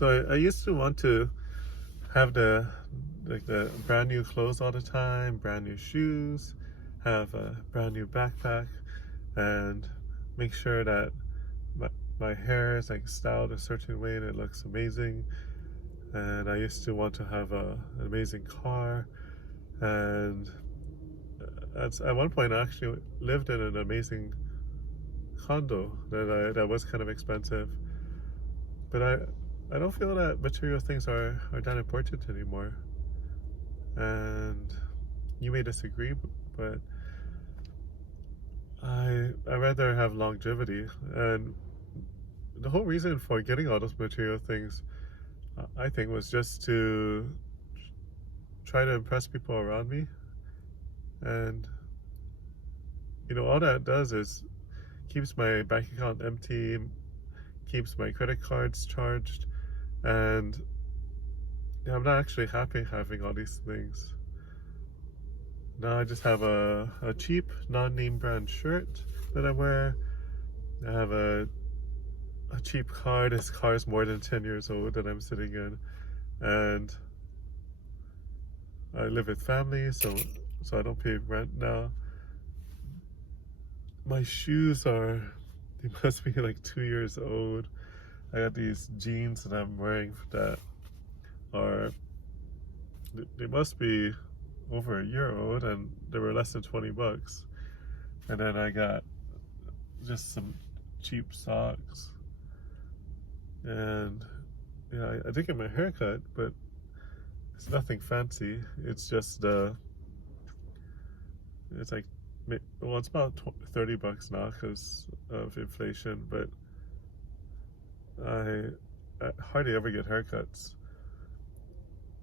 So I used to want to have the brand new clothes all the time, brand new shoes, have a brand new backpack, and make sure that my, my hair is like styled a certain way and it looks amazing. And I used to want to have an amazing car, and at one point I actually lived in an amazing condo that was kind of expensive. But I don't feel that material things are that important anymore. And you may disagree, but I rather have longevity. And the whole reason for getting all those material things, I think, was just to try to impress people around me. And all that does is keeps my bank account empty, keeps my credit cards charged, and I'm not actually happy having all these things. Now I just have a cheap non-name brand shirt that I wear. I have a cheap car. This car is more than 10 years old that I'm sitting in. And I live with family, so I don't pay rent now. My shoes they must be like 2 years old. I got these jeans that I'm wearing that are, they must be over a year old, and they were less than 20 bucks. And then I got just some cheap socks. And yeah, I did get my hair cut, but it's nothing fancy. It's just it's like, well, it's about 30 bucks now because of inflation, but I, I hardly ever get haircuts.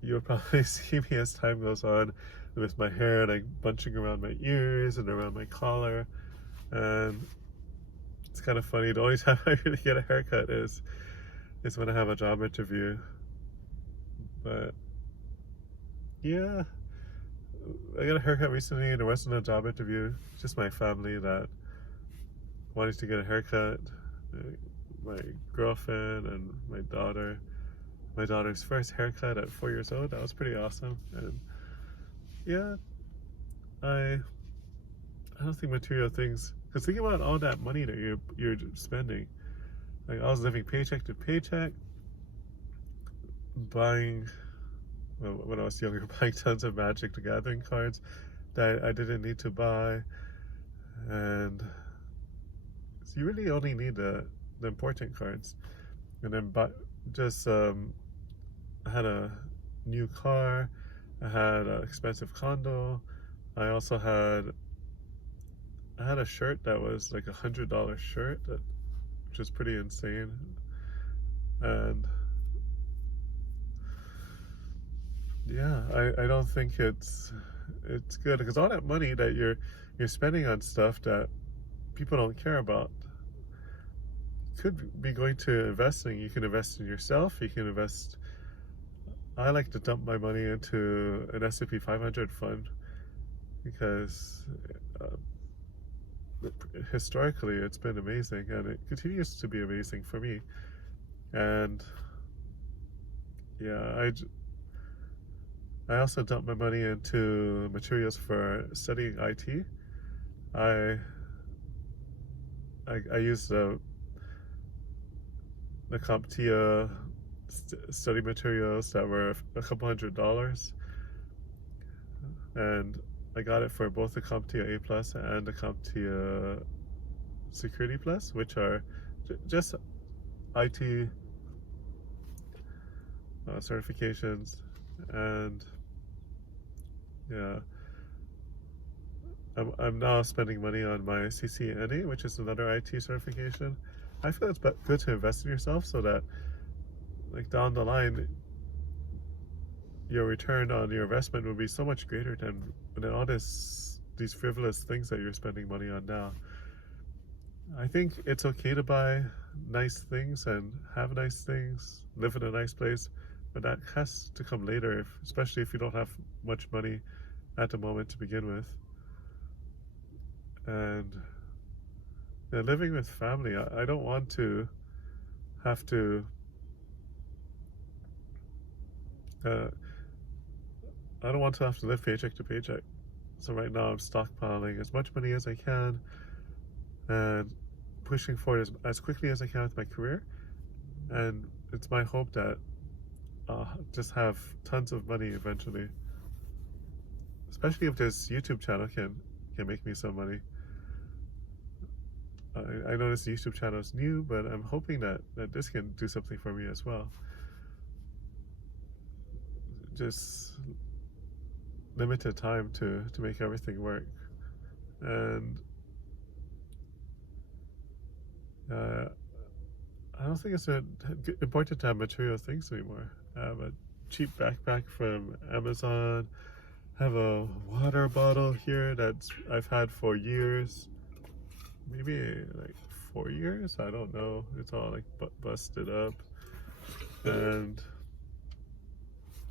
You'll probably see me as time goes on with my hair like bunching around my ears and around my collar, and it's kind of funny. The only time I really get a haircut is when I have a job interview. But yeah, I got a haircut recently and it wasn't a job interview. It's just my family that wanted to get a haircut. My girlfriend and my daughter. My daughter's first haircut at 4 years old. That was pretty awesome. And yeah, I I don't think material things. Because think about all that money that you're spending. Like I was living paycheck to paycheck, buying, well, when I was younger, buying tons of Magic the Gathering cards that I didn't need to buy, and so you really only need the important cards. And then, but just I had a new car, I had an expensive condo, I also had a shirt that was like $100 shirt, which was pretty insane. And yeah, I don't think it's good because all that money that you're spending on stuff that people don't care about could be going to investing. You can invest in yourself. You can invest. I like to dump my money into an S&P 500 fund because uh, historically it's been amazing and it continues to be amazing for me. And yeah, I also dump my money into materials for studying IT. I I use the CompTIA study materials that were a couple $100, and I got it for both the CompTIA A Plus and the CompTIA Security Plus, which are just IT certifications. And yeah, I'm now spending money on my CCNA, which is another IT certification. I feel it's good to invest in yourself so that, like, down the line, your return on your investment will be so much greater than all these frivolous things that you're spending money on now. I think it's okay to buy nice things and have nice things, live in a nice place, but that has to come later, especially if you don't have much money at the moment to begin with. And yeah, living with family, I don't want to have to uh, I don't want to have to live paycheck to paycheck. So right now I'm stockpiling as much money as I can and pushing forward as quickly as I can with my career. And it's my hope that I'll just have tons of money eventually. Especially if this YouTube channel can make me some money. I know this YouTube channel is new, but I'm hoping that this can do something for me as well. Just limited time to make everything work. And I don't think it's important to have material things anymore. I have a cheap backpack from Amazon. I have a water bottle here that I've had for years. Maybe like 4 years? I don't know. It's all like busted up. And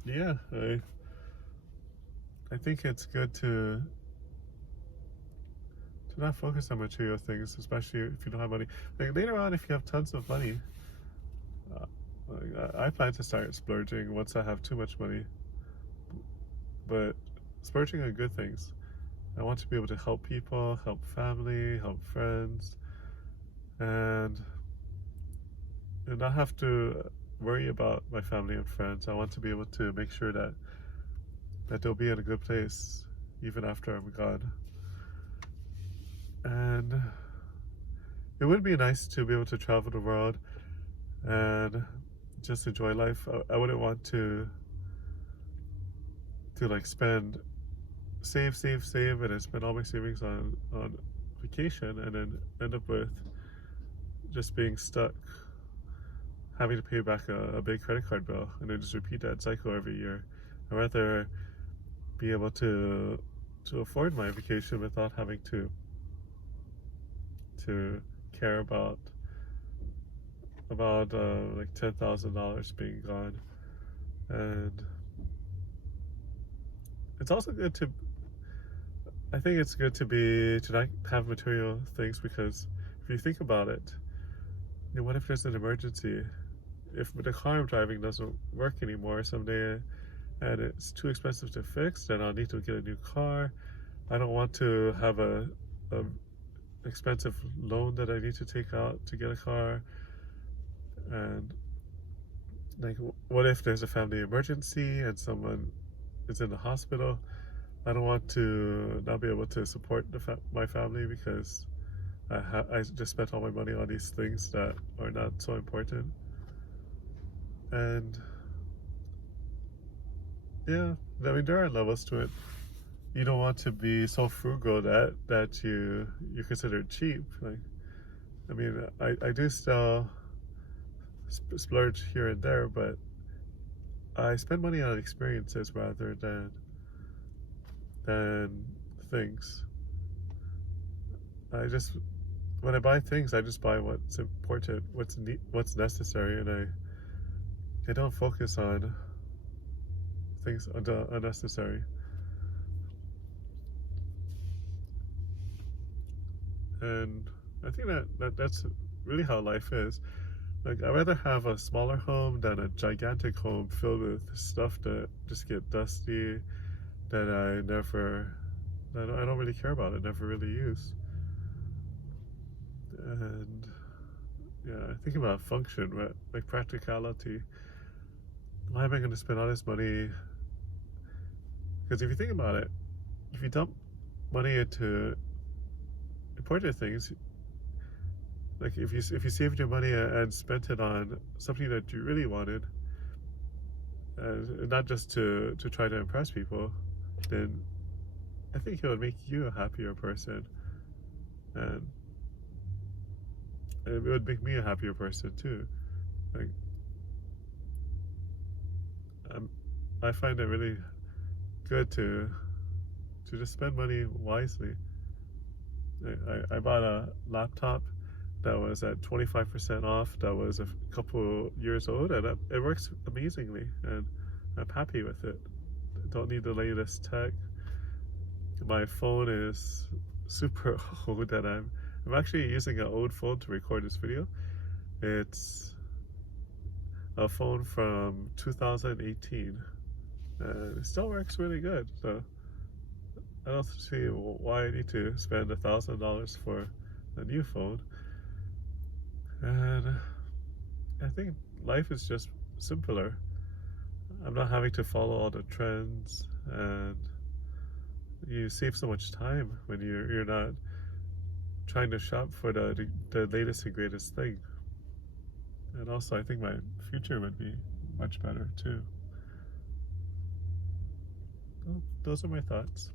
yeah, I think it's good to not focus on material things, especially if you don't have money. Like later on, if you have tons of money, I plan to start splurging once I have too much money. But splurging on good things. I want to be able to help people, help family, help friends, and not have to worry about my family and friends. I want to be able to make sure that they'll be in a good place even after I'm gone. And it would be nice to be able to travel the world and just enjoy life. I wouldn't want to like save and then spend all my savings on vacation and then end up with just being stuck having to pay back a big credit card bill and then just repeat that cycle every year. I'd rather be able to afford my vacation without having to care about like $10,000 being gone. And it's also good to, I think it's good to not have material things, because if you think about it, you know, what if there's an emergency? If the car I'm driving doesn't work anymore someday and it's too expensive to fix, then I'll need to get a new car. I don't want to have a expensive loan that I need to take out to get a car. And like, what if there's a family emergency and someone is in the hospital? I don't want to not be able to support my family because I just spent all my money on these things that are not so important. And yeah, I mean, there are levels to it. You don't want to be so frugal that you consider it cheap. Like, I mean, I do still splurge here and there, but I spend money on experiences rather than things. When I buy things, I just buy what's important, what's necessary, and I don't focus on things unnecessary. And I think that's really how life is. Like, I'd rather have a smaller home than a gigantic home filled with stuff that just get dusty, that I don't really care about, I never really use. And yeah, I think about function, but like practicality. Why am I going to spend all this money? Because if you think about it, if you dump money into important things, like if you saved your money and spent it on something that you really wanted, and not just to try to impress people, then I think it would make you a happier person, and it would make me a happier person too. Like, I find it really good to just spend money wisely. I bought a laptop that was at 25% off, that was a couple years old, and it works amazingly, and I'm happy with it. I don't need the latest tech. My phone is super old, and I'm actually using an old phone to record this video. It's a phone from 2018, and it still works really good. So I don't see why I need to spend $1,000 for a new phone. And I think life is just simpler. I'm not having to follow all the trends, and you save so much time when you're not trying to shop for the latest and greatest thing. And also, I think my future would be much better too. Well, those are my thoughts.